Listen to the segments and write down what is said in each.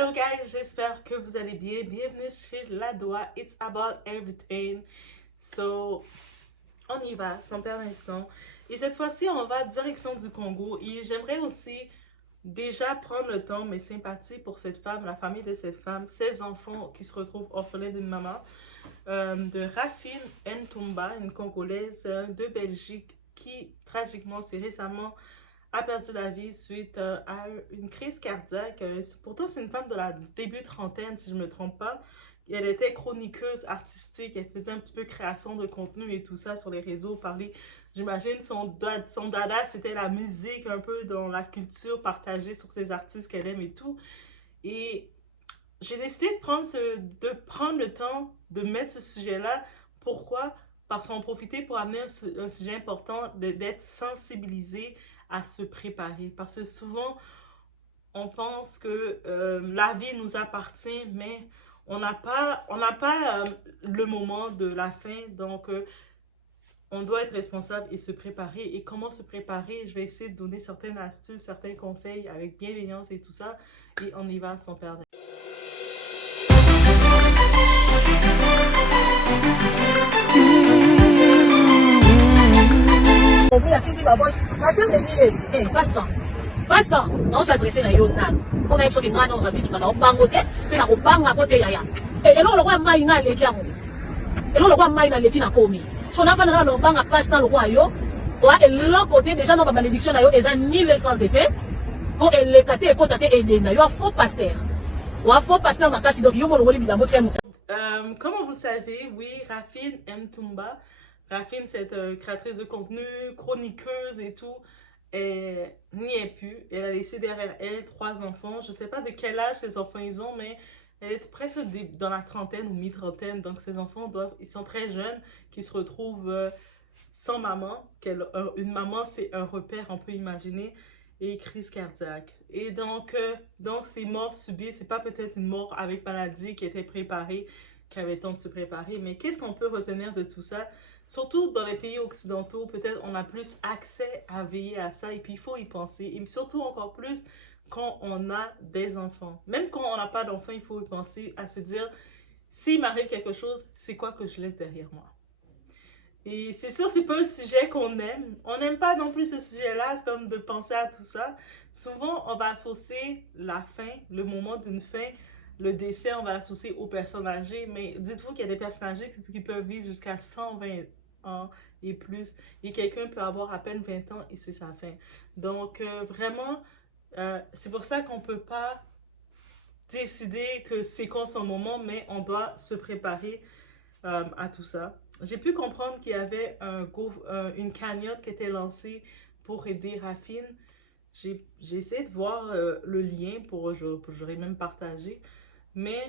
Hello guys, j'espère que vous allez bien. Bienvenue chez La Doua. It's about everything. So, on y va, sans perdre un instant. Et cette fois-ci, on va direction du Congo. Et j'aimerais aussi déjà prendre le temps, mes sympathies pour cette femme, la famille de cette femme, ses enfants qui se retrouvent orphelins d'une maman, de Rafine Ntumba, une Congolaise de Belgique qui tragiquement s'est récemment a perdu la vie suite à une crise cardiaque. Pourtant, c'est une femme de la début trentaine, si je ne me trompe pas. Elle était chroniqueuse artistique, elle faisait un petit peu création de contenu et tout ça sur les réseaux, parler. J'imagine son dada, c'était la musique, un peu dans la culture partagée sur ces artistes qu'elle aime et tout. Et j'ai décidé de prendre le temps de mettre ce sujet-là. Pourquoi? Parce qu'on profiter pour amener un sujet important, d'être sensibilisé à se préparer. Parce que souvent, on pense que la vie nous appartient, mais on n'a pas le moment de la fin. Donc, on doit être responsable et se préparer. Et comment se préparer? Je vais essayer de donner certaines astuces, certains conseils avec bienveillance et tout ça. Et on y va sans perdre. Pastor, non s'adresser na yo nani. On a yebso ki ngana on ravi tukana obango te, pe na kobanga po te yaya. Elo lokwa mai nga leki yango. Elo lokwa mai na leki na komi. So na fana na obanga pastor lokwa yo, wa elo côté déjà no ba malédiction na yo eza nul sans effet. Po elekate ekota te edenda yo faux pasteur. Wa faux pasteur na kasi donc yo mo longoli bilambo tienu. Comme vous le savez, oui, Rafine Ntumba. Rafine, c'est créatrice de contenu, chroniqueuse et tout. Elle n'y est plus. Elle a laissé derrière elle 3 enfants. Je ne sais pas de quel âge ces enfants ils ont, mais elle est presque dans la trentaine ou mi-trentaine. Donc ces enfants ils sont très jeunes, qui se retrouvent sans maman. Une maman, c'est un repère, on peut imaginer. Et crise cardiaque. Et donc ces morts subies, c'est pas peut-être une mort avec maladie qui était préparée, qui avait le temps de se préparer, mais qu'est-ce qu'on peut retenir de tout ça? Surtout dans les pays occidentaux, peut-être on a plus accès à veiller à ça et puis il faut y penser. Et surtout encore plus quand on a des enfants. Même quand on n'a pas d'enfants, il faut y penser à se dire, s'il m'arrive quelque chose, c'est quoi que je laisse derrière moi? Et c'est sûr, c'est pas un sujet qu'on aime. On n'aime pas non plus ce sujet-là, c'est comme de penser à tout ça. Souvent, on va associer la fin, le moment d'une fin, le décès, on va l'associer aux personnes âgées. Mais dites-vous qu'il y a des personnes âgées qui peuvent vivre jusqu'à 120 ans et plus. Et quelqu'un peut avoir à peine 20 ans et c'est sa fin. Donc, vraiment, c'est pour ça qu'on peut pas décider que c'est quand son moment, mais on doit se préparer à tout ça. J'ai pu comprendre qu'il y avait une cagnotte qui était lancée pour aider Rafine. J'ai essayé de voir le lien j'aurais même partagé, mais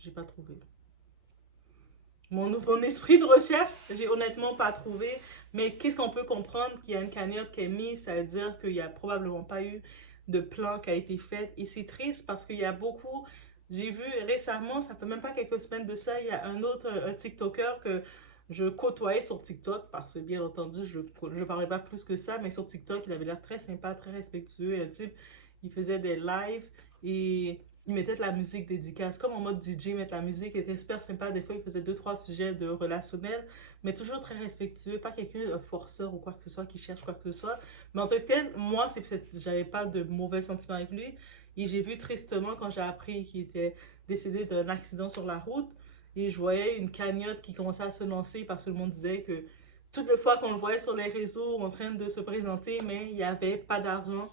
j'ai pas trouvé. Mon esprit de recherche, j'ai honnêtement pas trouvé. Mais qu'est-ce qu'on peut comprendre qu'il y a une cagnotte qui est mise, ça veut dire qu'il n'y a probablement pas eu de plan qui a été fait. Et c'est triste parce qu'il y a beaucoup. J'ai vu récemment, ça fait même pas quelques semaines de ça, il y a un TikToker que je côtoyais sur TikTok parce que bien entendu, je ne parlais pas plus que ça, mais sur TikTok, il avait l'air très sympa, très respectueux. Et un type, il faisait des lives et il mettait de la musique dédicace, comme en mode DJ, mettre la musique, il était super sympa. Des fois, il faisait 2-3 sujets de relationnel, mais toujours très respectueux, pas quelqu'un un forceur ou quoi que ce soit qui cherche quoi que ce soit. Mais en tant que tel, moi, j'avais pas de mauvais sentiments avec lui. Et j'ai vu tristement quand j'ai appris qu'il était décédé d'un accident sur la route. Et je voyais une cagnotte qui commençait à se lancer parce que le monde disait que toutes les fois qu'on le voyait sur les réseaux en train de se présenter, mais il n'y avait pas d'argent.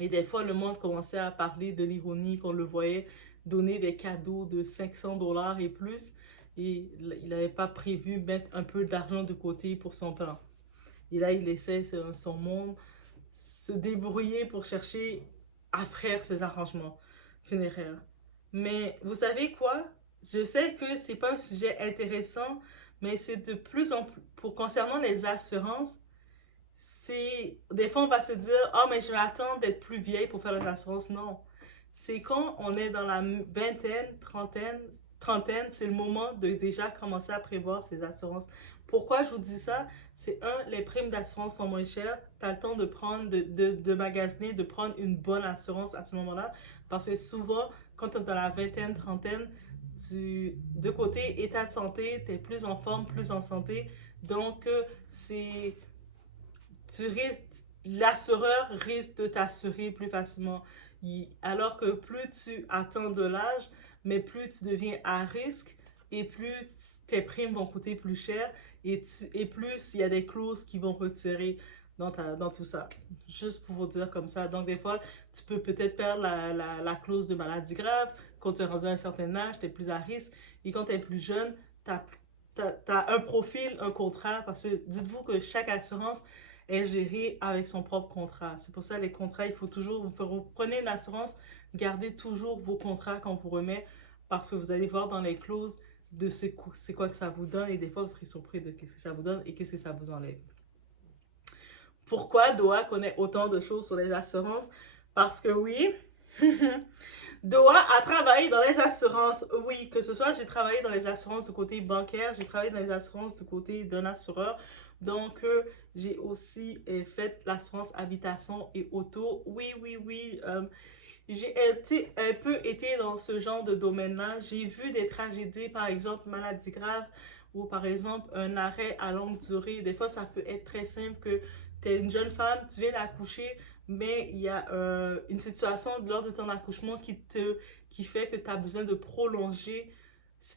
Et des fois, le monde commençait à parler de l'ironie qu'on le voyait donner des cadeaux de 500 dollars et plus. Et il n'avait pas prévu mettre un peu d'argent de côté pour son plan. Et là, il laissait son monde se débrouiller pour chercher à faire ses arrangements funéraires. Mais vous savez quoi? Je sais que c'est pas un sujet intéressant, mais c'est de plus en plus, pour concernant les assurances, des fois on va se dire, ah, mais je vais attendre d'être plus vieille pour faire les assurances. Non. C'est quand on est dans la vingtaine, trentaine, trentaine, c'est le moment de déjà commencer à prévoir ses assurances. Pourquoi je vous dis ça? C'est les primes d'assurance sont moins chères. Tu as le temps de prendre, de magasiner, de prendre une bonne assurance à ce moment-là. Parce que souvent, quand tu es dans la vingtaine, trentaine, de côté état de santé, tu es plus en forme, plus en santé. Donc, l'assureur risque de t'assurer plus facilement. Alors que plus tu atteins de l'âge, mais plus tu deviens à risque et plus tes primes vont coûter plus cher et plus il y a des clauses qui vont retirer dans tout ça. Juste pour vous dire comme ça. Donc, des fois, tu peux peut-être perdre la clause de maladie grave. Quand tu es rendu à un certain âge, tu es plus à risque. Et quand tu es plus jeune, tu as un profil, un contrat. Parce que dites-vous que chaque assurance est gérée avec son propre contrat. C'est pour ça les contrats, il faut toujours, vous prenez une assurance, gardez toujours vos contrats quand vous remet parce que vous allez voir dans les clauses de c'est quoi que ça vous donne et des fois vous serez surpris de qu'est-ce que ça vous donne et qu'est-ce que ça vous enlève. Pourquoi Doha connaît autant de choses sur les assurances? Parce que oui, Doha a travaillé dans les assurances. Oui, que ce soit j'ai travaillé dans les assurances du côté bancaire, j'ai travaillé dans les assurances du côté d'un assureur. Donc, j'ai aussi fait l'assurance habitation et auto. Oui. J'ai un peu été dans ce genre de domaine-là. J'ai vu des tragédies, par exemple, maladie grave ou par exemple un arrêt à longue durée. Des fois, ça peut être très simple que tu es une jeune femme, tu viens d'accoucher, mais il y a une situation lors de ton accouchement qui fait que tu as besoin de prolonger.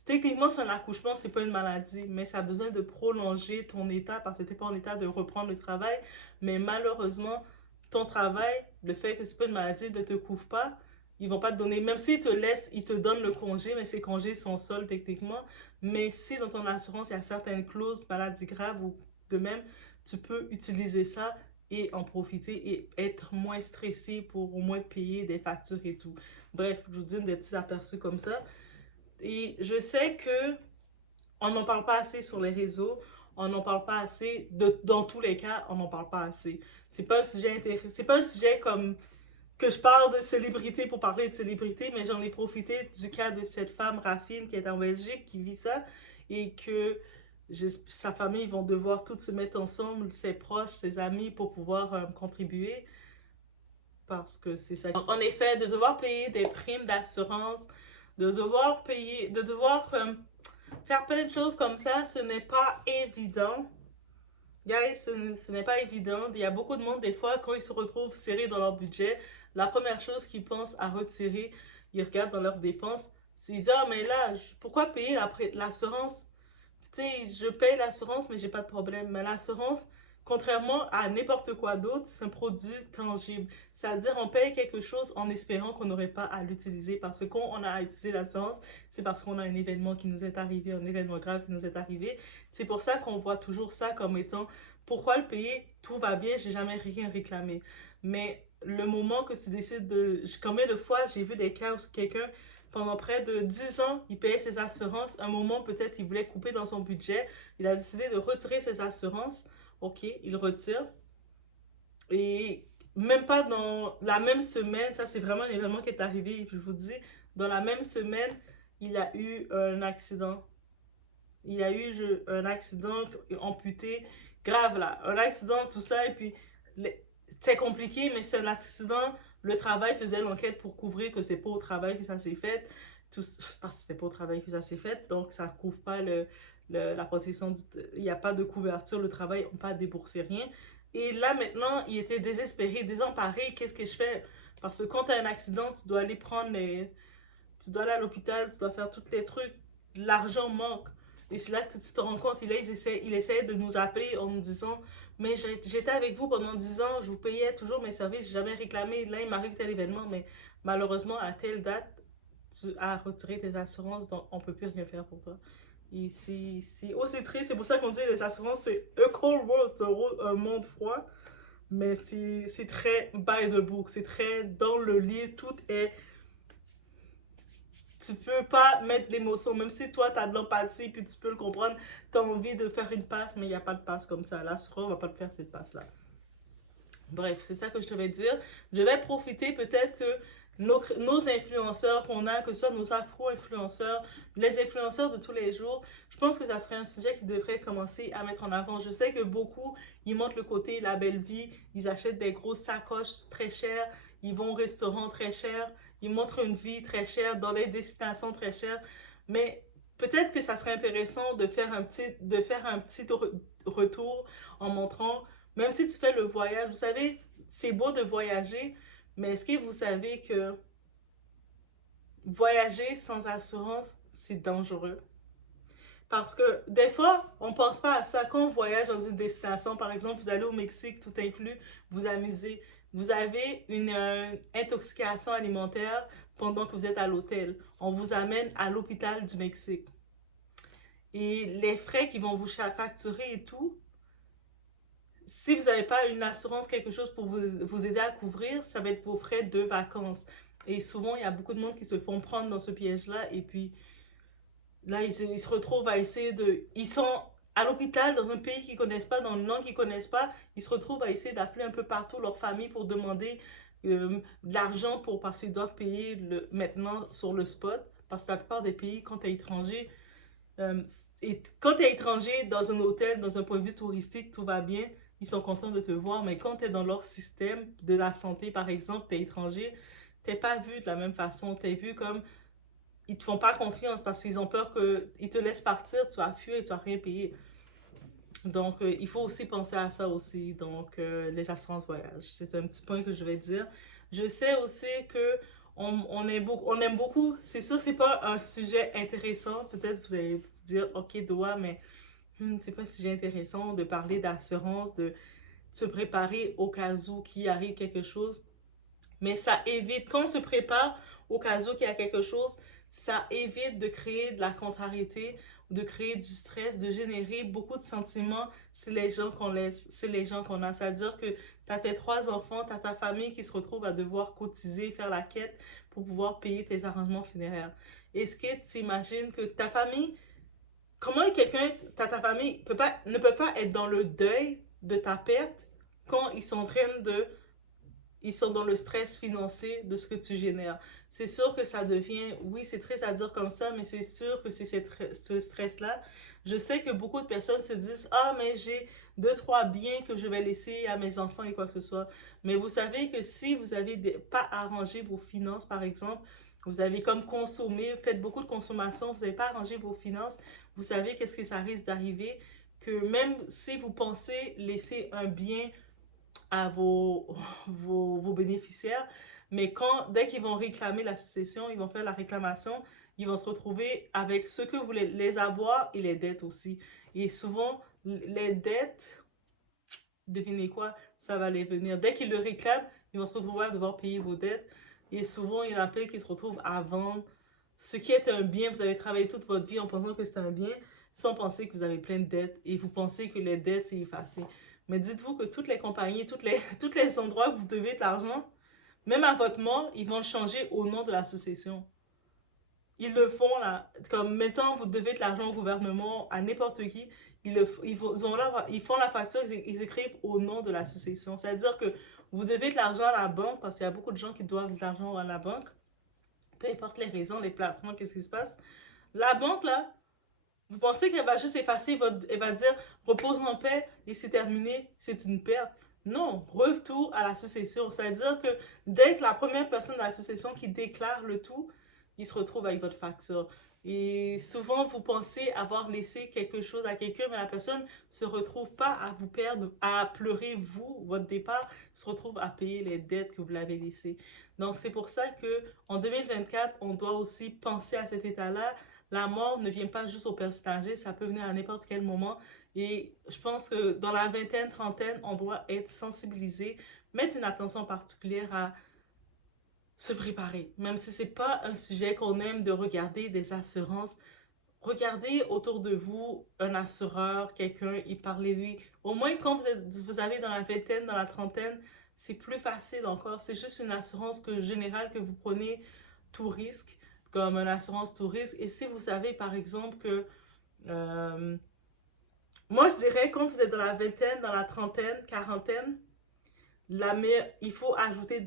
Techniquement, c'est un accouchement, c'est pas une maladie, mais ça a besoin de prolonger ton état parce que tu n'es pas en état de reprendre le travail. Mais malheureusement, ton travail, le fait que c'est pas une maladie, ne te couvre pas. Ils vont pas te donner, même s'ils te laissent, ils te donnent le congé, mais ces congés sont seuls techniquement. Mais si dans ton assurance, il y a certaines clauses, maladie grave ou de même, tu peux utiliser ça et en profiter et être moins stressé pour au moins payer des factures et tout. Bref, je vous donne des petits aperçus comme ça. Et je sais que on n'en parle pas assez sur les réseaux, on n'en parle pas assez, dans tous les cas, on n'en parle pas assez. C'est pas un sujet intéressant, c'est pas un sujet comme que je parle de célébrité pour parler de célébrité, mais j'en ai profité du cas de cette femme, Rafine, qui est en Belgique, qui vit ça, et que sa famille vont devoir toutes se mettre ensemble, ses proches, ses amis, pour pouvoir contribuer, parce que c'est ça. En effet, de devoir payer des primes d'assurance, de devoir faire plein de choses comme ça, ce n'est pas évident. Guys, ce n'est pas évident. Il y a beaucoup de monde, des fois, quand ils se retrouvent serrés dans leur budget, la première chose qu'ils pensent à retirer, ils regardent dans leurs dépenses, c'est ils disent, ah, mais là, pourquoi payer l'assurance? Tu sais, je paye l'assurance, mais j'ai pas de problème. Mais l'assurance, contrairement à n'importe quoi d'autre, c'est un produit tangible. C'est-à-dire, on paye quelque chose en espérant qu'on n'aurait pas à l'utiliser. Parce que quand on a à utiliser l'assurance, c'est parce qu'on a un événement qui nous est arrivé, un événement grave qui nous est arrivé. C'est pour ça qu'on voit toujours ça comme étant, pourquoi le payer? Tout va bien, j'ai jamais rien réclamé. Mais le moment que tu décides de... Combien de fois j'ai vu des cas où quelqu'un pendant près de 10 ans, il payait ses assurances. Un moment, peut-être, il voulait couper dans son budget. Il a décidé de retirer ses assurances. OK, il retire. Et même pas dans la même semaine, ça c'est vraiment un événement qui est arrivé. Et puis je vous dis, dans la même semaine, il a eu un accident. Il a eu un accident amputé, grave là. Un accident, tout ça. Et puis, c'est compliqué, mais c'est un accident. Le travail faisait l'enquête pour couvrir que c'est pas au travail que ça s'est fait. Parce que c'était pas au travail que ça s'est fait. Donc, ça couvre pas la protection. Il n'y a pas de couverture. Le travail n'a pas déboursé rien. Et là, maintenant, il était désespéré, désemparé. Qu'est-ce que je fais? Parce que quand tu as un accident, tu dois aller tu dois aller à l'hôpital, tu dois faire tous les trucs. L'argent manque. Et c'est là que tu te rends compte, il essayait de nous appeler en nous disant, mais j'étais avec vous pendant 10 ans, je vous payais toujours mes services, j'ai jamais réclamé, là il m'arrive tel événement, mais malheureusement à telle date, tu as retiré tes assurances, donc on peut plus rien faire pour toi. Et c'est aussi triste, c'est pour ça qu'on dit les assurances, c'est a cold world, c'est un monde froid, mais c'est très by the book, c'est très dans le livre, tout est... Tu peux pas mettre l'émotion, même si toi, tu as de l'empathie, puis tu peux le comprendre, tu as envie de faire une passe, mais il n'y a pas de passe comme ça. L'assureur va pas te faire cette passe-là. Bref, c'est ça que je te vais dire. Je vais profiter peut-être que nos influenceurs qu'on a, que ce soit nos afro-influenceurs, les influenceurs de tous les jours, je pense que ça serait un sujet qui devrait commencer à mettre en avant. Je sais que beaucoup, ils montrent le côté la belle vie, ils achètent des grosses sacoches très chères, ils vont au restaurant très cher, ils montrent une vie très chère dans des destinations très chères, mais peut-être que ça serait intéressant de faire un petit retour en montrant, même si tu fais le voyage, vous savez, c'est beau de voyager, mais est-ce que vous savez que voyager sans assurance, c'est dangereux? Parce que des fois, on ne pense pas à ça. Quand on voyage dans une destination, par exemple, vous allez au Mexique, tout inclus, vous amusez, vous avez une intoxication alimentaire pendant que vous êtes à l'hôtel. On vous amène à l'hôpital du Mexique. Et les frais qu'ils vont vous facturer et tout, si vous n'avez pas une assurance, quelque chose pour vous aider à couvrir, ça va être vos frais de vacances. Et souvent, il y a beaucoup de monde qui se font prendre dans ce piège-là. Et puis, là, ils se retrouvent à essayer de... Ils sont à l'hôpital dans un pays qu'ils ne connaissent pas, dans une langue qu'ils ne connaissent pas. Ils se retrouvent à essayer d'appeler un peu partout leur famille pour demander de l'argent parce qu'ils doivent payer maintenant sur le spot. Parce que la plupart des pays, quand tu es étranger, euh, et quand tu es étranger dans un hôtel, dans un point de vue touristique, tout va bien. Ils sont contents de te voir, mais quand tu es dans leur système de la santé, par exemple, tu es étranger, tu n'es pas vu de la même façon. Tu es vu comme ils te font pas confiance parce qu'ils ont peur qu'ils te laissent partir, tu vas fuir et tu vas rien payer. Donc, il faut aussi penser à ça aussi. Donc, les assurances voyage. C'est un petit point que je vais dire. Je sais aussi que on aime beaucoup. C'est sûr, c'est pas un sujet intéressant. Peut-être vous allez vous dire, ok, Doa, mais c'est pas un sujet intéressant de parler d'assurance, de se préparer au cas où qu'il arrive quelque chose. Mais ça évite, quand on se prépare au cas où qu'il y a quelque chose, ça évite de créer de la contrariété, de créer du stress, de générer beaucoup de sentiments chez les gens qu'on laisse, chez les gens qu'on a. C'est-à-dire que tu as tes 3 enfants, tu as ta famille qui se retrouve à devoir cotiser, faire la quête pour pouvoir payer tes arrangements funéraires. Est-ce que tu imagines que ta famille, comment ta famille ne peut pas être dans le deuil de ta perte quand ils sont dans le stress financier de ce que tu génères. C'est sûr que ça devient, oui, c'est triste à dire comme ça, mais c'est sûr que c'est ce stress-là. Je sais que beaucoup de personnes se disent, ah, mais j'ai 2, 3 biens que je vais laisser à mes enfants et quoi que ce soit. Mais vous savez que si vous avez pas arrangé vos finances, par exemple, vous avez comme consommé, faites beaucoup de consommation, vous n'avez pas arrangé vos finances, vous savez qu'est-ce que ça risque d'arriver, que même si vous pensez laisser un bien à vos bénéficiaires. Mais dès qu'ils vont réclamer la succession, ils vont faire la réclamation, ils vont se retrouver avec ce que vous voulez, les avoirs et les dettes aussi. Et souvent, les dettes, devinez quoi, ça va les venir. Dès qu'ils le réclament, ils vont se retrouver à devoir payer vos dettes. Et souvent, il y en a plein qui se retrouvent à vendre ce qui est un bien. Vous avez travaillé toute votre vie en pensant que c'est un bien, sans penser que vous avez plein de dettes. Et vous pensez que les dettes, c'est effacé. Mais dites-vous que toutes les compagnies, tous les endroits où vous devez de l'argent, même à votre mort, ils vont le changer au nom de la succession. Ils le font là. Comme maintenant, vous devez de l'argent au gouvernement, à n'importe qui. Ils font la facture, ils écrivent au nom de la succession. C'est-à-dire que vous devez de l'argent à la banque, parce qu'il y a beaucoup de gens qui doivent de l'argent à la banque. Peu importe les raisons, les placements, qu'est-ce qui se passe. La banque, là, vous pensez qu'elle va juste effacer, elle va dire repose en paix et c'est terminé, c'est une perte. Non, retour à la succession. C'est-à-dire que dès que la première personne de la succession qui déclare le tout, il se retrouve avec votre facture. Et souvent, vous pensez avoir laissé quelque chose à quelqu'un, mais la personne ne se retrouve pas à vous perdre, à pleurer vous, votre départ, se retrouve à payer les dettes que vous l'avez laissées. Donc, c'est pour ça que en 2024, on doit aussi penser à cet état-là. La mort ne vient pas juste aux personnes âgées, ça peut venir à n'importe quel moment. Et je pense que dans la vingtaine, trentaine, on doit être sensibilisé, mettre une attention particulière à se préparer. Même si c'est pas un sujet qu'on aime de regarder des assurances, regardez autour de vous un assureur, quelqu'un, y parlez-lui. Au moins quand vous avez dans la vingtaine, dans la trentaine, c'est plus facile encore. C'est juste une assurance générale que vous prenez tout risque, comme une assurance tout risque. Et si vous savez par exemple que euh, moi je dirais quand vous êtes dans la vingtaine, dans la trentaine, quarantaine, il faut ajouter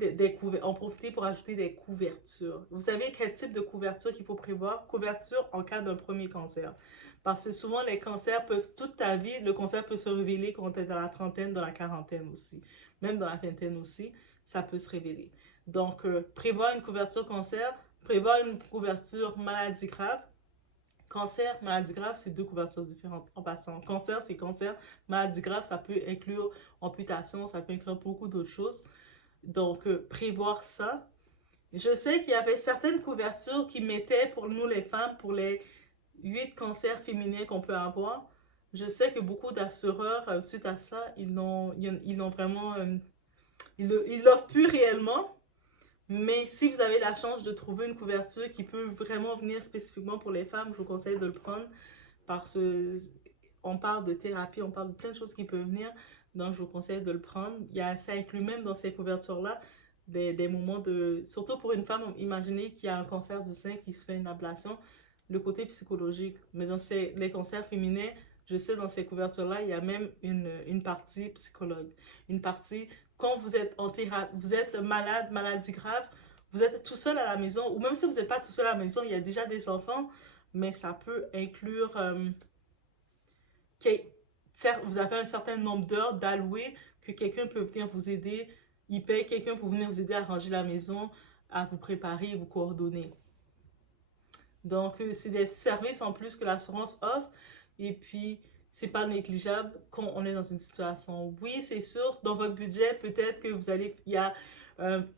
en profiter pour ajouter des couvertures. Vous savez quel type de couverture qu'il faut prévoir? Couverture en cas d'un premier cancer. Parce que souvent, les cancers peuvent, toute ta vie, le cancer peut se révéler quand tu es dans la trentaine, dans la quarantaine aussi. Même dans la vingtaine aussi, ça peut se révéler. Donc, prévoir une couverture cancer, prévoir une couverture maladie grave. Cancer, maladie grave, c'est deux couvertures différentes en passant. Cancer, c'est cancer. Maladie grave, ça peut inclure amputation, ça peut inclure beaucoup d'autres choses. Donc, prévoir ça. Je sais qu'il y avait certaines couvertures qui mettaient pour nous les femmes, pour les 8 cancers féminins qu'on peut avoir. Je sais que beaucoup d'assureurs, suite à ça, ils l'ont vraiment... ils l'offrent plus réellement. Mais si vous avez la chance de trouver une couverture qui peut vraiment venir spécifiquement pour les femmes, je vous conseille de le prendre parce qu'on parle de thérapie, on parle de plein de choses qui peuvent venir. Donc, je vous conseille de le prendre. Ça inclut même dans ces couvertures-là des moments de... Surtout pour une femme, imaginez qu'il y a un cancer du sein qui se fait une ablation, le côté psychologique. Mais dans les cancers féminins, je sais dans ces couvertures-là, il y a même une partie psychologue. Une partie... Quand vous êtes en thérapie, vous êtes malade, maladie grave, vous êtes tout seul à la maison, ou même si vous n'êtes pas tout seul à la maison, il y a déjà des enfants, mais ça peut inclure vous avez un certain nombre d'heures d'allouer, que quelqu'un peut venir vous aider, il paye quelqu'un pour venir vous aider à ranger la maison, à vous préparer, vous coordonner. Donc, c'est des services en plus que l'assurance offre, et puis... c'est pas négligeable quand on est dans une situation. Oui, c'est sûr, dans votre budget, peut-être que vous allez...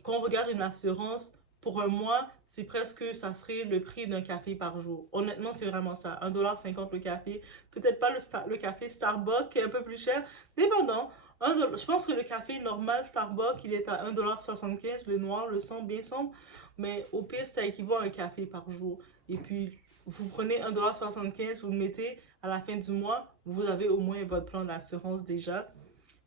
quand on regarde une assurance, pour un mois, c'est presque, ça serait le prix d'un café par jour. Honnêtement, c'est vraiment ça. 1,50$ le café. Peut-être pas le café Starbucks, qui est un peu plus cher. Dépendant. Je pense que le café normal Starbucks, il est à 1,75$, le noir, le sombre, bien sombre. Mais au pire, ça équivaut à un café par jour. Et puis, vous prenez 1,75$, vous le mettez à la fin du mois, vous avez au moins votre plan d'assurance déjà.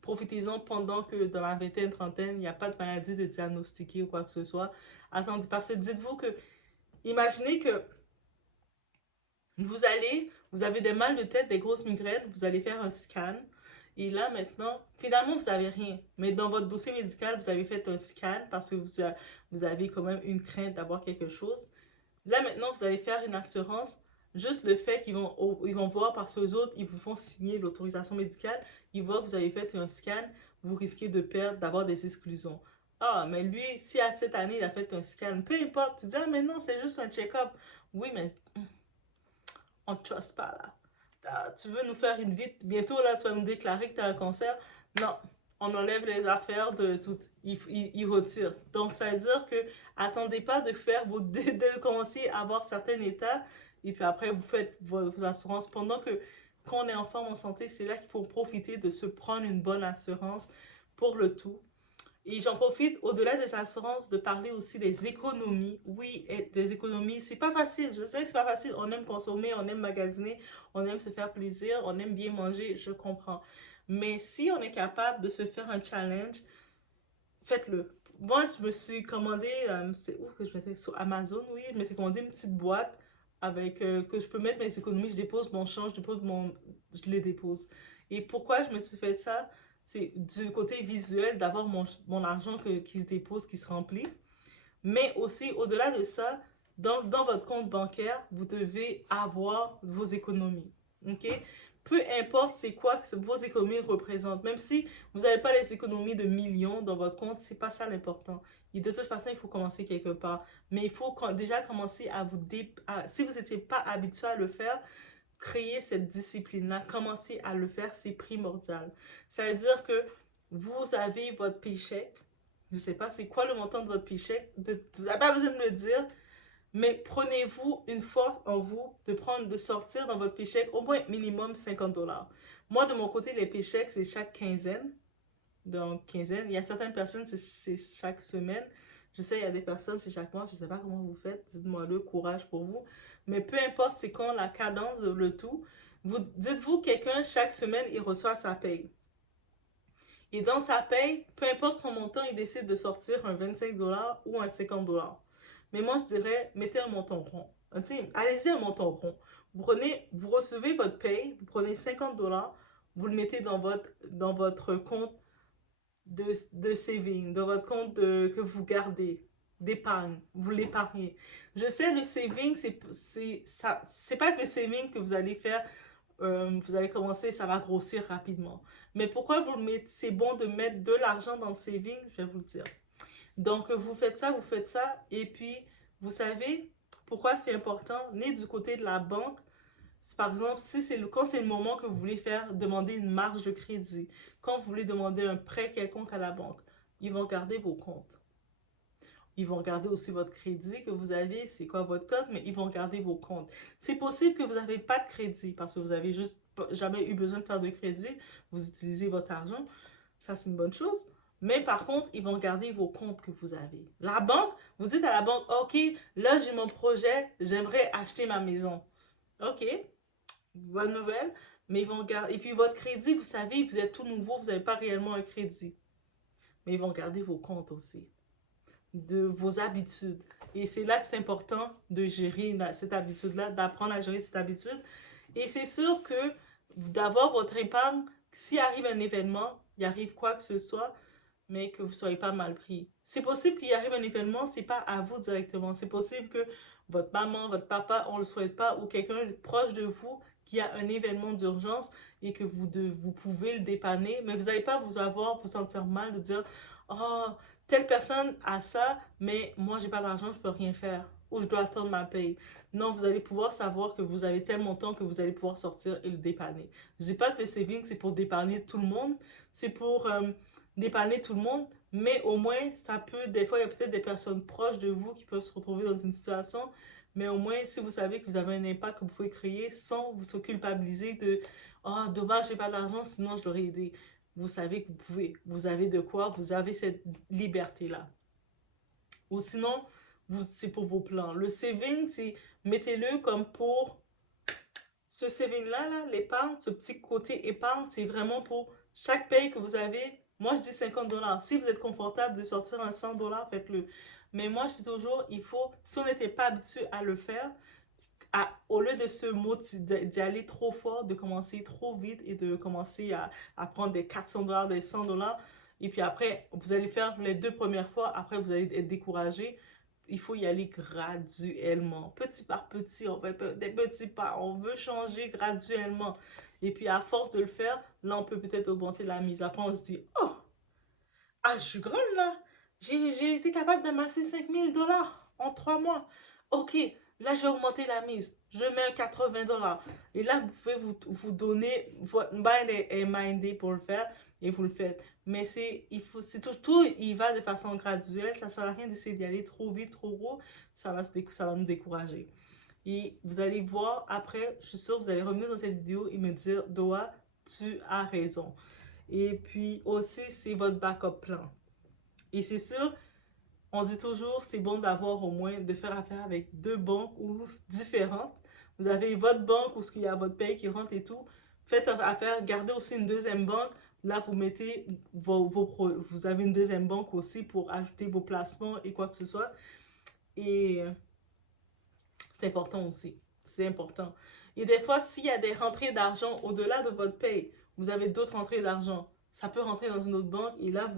Profitez-en pendant que dans la vingtaine, trentaine, il n'y a pas de maladie de diagnostiquer ou quoi que ce soit. Attendez, parce que dites-vous que, imaginez que vous avez des mal de tête, des grosses migraines, vous allez faire un scan. Et là, maintenant, finalement, vous n'avez rien. Mais dans votre dossier médical, vous avez fait un scan parce que vous avez quand même une crainte d'avoir quelque chose. Là, maintenant, vous allez faire une assurance. Juste le fait qu'ils vont voir parce que les autres, ils vous font signer l'autorisation médicale, ils voient que vous avez fait un scan, vous risquez d'avoir des exclusions. Ah, mais lui, si à cette année, il a fait un scan, peu importe, tu dis, ah, mais non, c'est juste un check-up. Oui, mais on ne trust pas, là. Tu veux nous faire une visite, bientôt, là, tu vas nous déclarer que tu as un cancer. Non, on enlève les affaires de tout. Ils retirent. Donc, ça veut dire que, attendez pas de commencer à avoir certains états. Et puis après, vous faites vos assurances. Pendant que, quand on est en forme en santé, c'est là qu'il faut profiter de se prendre une bonne assurance pour le tout. Et j'en profite, au-delà des assurances, de parler aussi des économies. Oui, des économies, c'est pas facile. Je sais que c'est pas facile. On aime consommer, on aime magasiner, on aime se faire plaisir, on aime bien manger, je comprends. Mais si on est capable de se faire un challenge, faites-le. Moi, je me suis commandé, c'est où que je m'étais sur Amazon, oui, je m'étais commandé une petite boîte avec que je peux mettre mes économies, je dépose mon change, je les dépose. Et pourquoi je me suis fait ça? C'est du côté visuel d'avoir mon argent qui se dépose, qui se remplit. Mais aussi, au-delà de ça, dans votre compte bancaire, vous devez avoir vos économies. OK? Peu importe c'est quoi que vos économies représentent. Même si vous n'avez pas les économies de millions dans votre compte, c'est pas ça l'important. Et de toute façon, il faut commencer quelque part. Mais il faut déjà commencer si vous n'étiez pas habitué à le faire, créer cette discipline-là, commencer à le faire, c'est primordial. Ça veut dire que vous avez votre paycheck. Je ne sais pas c'est quoi le montant de votre paycheck. Vous n'avez pas besoin de me le dire. Mais prenez-vous une force en vous de sortir dans votre paycheck au moins minimum 50$. Moi, de mon côté, les paychecks, c'est chaque quinzaine. Donc, quinzaine. Il y a certaines personnes, c'est chaque semaine. Je sais, il y a des personnes, c'est chaque mois. Je ne sais pas comment vous faites. Dites-moi le courage pour vous. Mais peu importe, c'est quand la cadence, le tout. Dites-vous, quelqu'un, chaque semaine, il reçoit sa paye. Et dans sa paye, peu importe son montant, il décide de sortir un 25$ ou un 50$. Mais moi, je dirais, mettez un montant rond. Allez-y un montant rond. Vous recevez votre paye, vous prenez 50$, vous le mettez dans votre compte de saving, de votre compte que vous gardez, d'épargne, vous l'épargnez. Je sais, le saving, c'est pas que le saving que vous allez faire, vous allez commencer, ça va grossir rapidement. Mais pourquoi vous le mettez, c'est bon de mettre de l'argent dans le saving, je vais vous le dire. Donc, vous faites ça, et puis, vous savez pourquoi c'est important, né du côté de la banque, par exemple, si quand c'est le moment que vous voulez demander une marge de crédit, quand vous voulez demander un prêt quelconque à la banque, ils vont garder vos comptes. Ils vont regarder aussi votre crédit que vous avez, c'est quoi votre code, mais ils vont regarder vos comptes. C'est possible que vous n'avez pas de crédit parce que vous avez juste jamais eu besoin de faire de crédit, vous utilisez votre argent, ça c'est une bonne chose. Mais par contre, ils vont regarder vos comptes que vous avez. La banque, vous dites à la banque, OK, là j'ai mon projet, j'aimerais acheter ma maison. OK, bonne nouvelle, mais ils vont regarder. Et puis votre crédit, vous savez, vous êtes tout nouveau, vous n'avez pas réellement un crédit. Mais ils vont regarder vos comptes aussi, de vos habitudes. Et c'est là que c'est important de gérer cette habitude-là, d'apprendre à gérer cette habitude. Et c'est sûr que d'avoir votre épargne, s'il arrive un événement, il arrive quoi que ce soit, mais que vous ne soyez pas mal pris. C'est possible qu'il arrive un événement, c'est pas à vous directement. C'est possible que votre maman, votre papa, on ne le souhaite pas, ou quelqu'un proche de vous qui a un événement d'urgence et que vous pouvez le dépanner, mais vous n'allez pas vous sentir mal de dire « Oh, telle personne a ça, mais moi, j'ai pas d'argent, je peux rien faire. » Ou « Je dois attendre ma paye. » Non, vous allez pouvoir savoir que vous avez tel montant que vous allez pouvoir sortir et le dépanner. Je dis pas que le saving, c'est pour dépanner tout le monde. C'est pour dépanner tout le monde, mais au moins, ça peut, des fois, il y a peut-être des personnes proches de vous qui peuvent se retrouver dans une situation, mais au moins, si vous savez que vous avez un impact que vous pouvez créer sans vous se culpabiliser de « Oh, dommage, j'ai pas d'argent, sinon je l'aurais aidé. » Vous savez que vous pouvez, vous avez de quoi, vous avez cette liberté-là. Ou sinon, c'est pour vos plans. Le saving, c'est mettez-le comme pour ce saving-là, là, l'épargne, ce petit côté épargne, c'est vraiment pour chaque paye que vous avez. Moi, je dis 50 $. Si vous êtes confortable de sortir un 100 $, faites-le. Mais moi, je dis toujours, si on n'était pas habitué à le faire, au lieu d'y aller trop fort, de commencer trop vite et de commencer à prendre des 400 $, des 100 $, et puis après, vous allez faire les 2 premières fois, après vous allez être découragé. Il faut y aller graduellement, petit par petit, on fait des petits pas, on veut changer graduellement. Et puis à force de le faire, là on peut peut-être augmenter la mise. Après on se dit, oh, ah je suis grande là, j'ai été capable d'amasser 5 000 $ en 3 mois. Ok, là je vais augmenter la mise, je mets un 80 $. Et là vous pouvez vous donner, votre mind est mindé pour le faire et vous le faites. Mais c'est tout, il va de façon graduelle. Ça ne sert à rien d'essayer d'y aller trop vite, trop gros. Ça va nous décourager. Et vous allez voir après, je suis sûre, vous allez revenir dans cette vidéo et me dire, Doa, tu as raison. Et puis aussi, c'est votre backup plan. Et c'est sûr, on dit toujours, c'est bon d'avoir au moins, de faire affaire avec 2 banques ou différentes. Vous avez votre banque où il y a votre paye qui rentre et tout. Faites affaire, gardez aussi une deuxième banque. Là, vous mettez vous avez une deuxième banque aussi pour ajouter vos placements et quoi que ce soit. Et c'est important aussi. C'est important. Et des fois, s'il y a des rentrées d'argent au-delà de votre paye, vous avez d'autres rentrées d'argent. Ça peut rentrer dans une autre banque et là,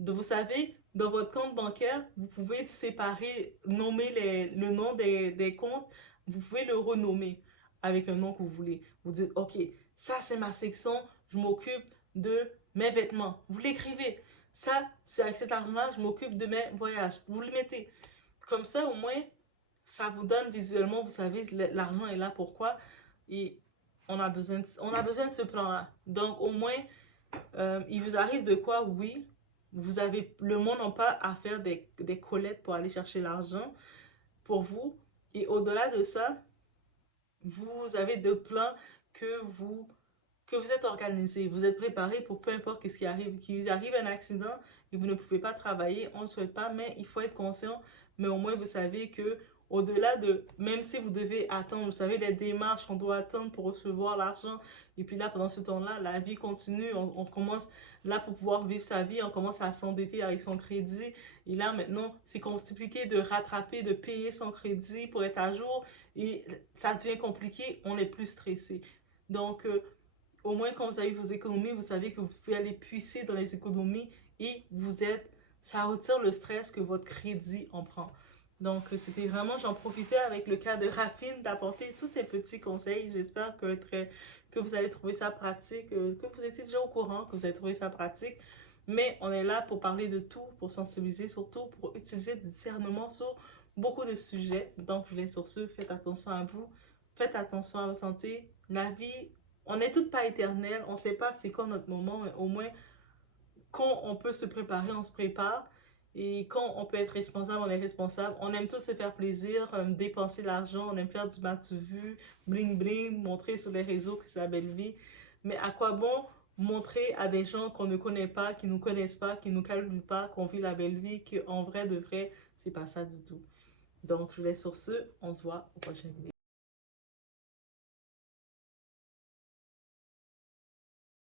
vous savez, dans votre compte bancaire, vous pouvez séparer, nommer le nom des comptes. Vous pouvez le renommer avec un nom que vous voulez. Vous dites, OK, ça c'est ma section, je m'occupe de mes vêtements. Vous l'écrivez. Ça, c'est avec cet argent-là, je m'occupe de mes voyages. Vous le mettez. Comme ça, au moins, ça vous donne visuellement, vous savez, l'argent est là pourquoi. Et on a besoin de ce plan-là. Donc, au moins, il vous arrive de quoi? Oui, le monde n'a pas à faire des collectes pour aller chercher l'argent pour vous. Et au-delà de ça, vous avez d'autres plans que vous êtes organisé, vous êtes préparé pour peu importe ce qui arrive, qu'il arrive un accident et vous ne pouvez pas travailler, on ne le souhaite pas, mais il faut être conscient, mais au moins vous savez que au-delà de, même si vous devez attendre, vous savez les démarches qu'on doit attendre pour recevoir l'argent, et puis là pendant ce temps-là, la vie continue, on commence là pour pouvoir vivre sa vie, on commence à s'endetter avec son crédit, et là maintenant c'est compliqué de rattraper, de payer son crédit pour être à jour, et ça devient compliqué, on est plus stressé. Donc, au moins, quand vous avez vos économies, vous savez que vous pouvez aller puiser dans les économies et ça retire le stress que votre crédit en prend. Donc, c'était vraiment, j'en profitais avec le cas de Raffine d'apporter tous ces petits conseils. J'espère que vous allez trouver ça pratique, que vous étiez déjà au courant, que vous allez trouver ça pratique. Mais on est là pour parler de tout, pour sensibiliser, surtout pour utiliser du discernement sur beaucoup de sujets. Donc, je voulais sur ce, faites attention à vous, faites attention à votre santé. La vie, on n'est toutes pas éternelles, on ne sait pas c'est quand notre moment, mais au moins, quand on peut se préparer, on se prépare. Et quand on peut être responsable, on est responsable. On aime tous se faire plaisir, dépenser l'argent, on aime faire du matu-vu, bling bling, montrer sur les réseaux que c'est la belle vie. Mais à quoi bon montrer à des gens qu'on ne connaît pas, qui ne nous connaissent pas, qui ne nous calculent pas, qu'on vit la belle vie, qu'en vrai de vrai, c'est pas ça du tout. Donc, je vous laisse sur ce. On se voit au prochain vidéo.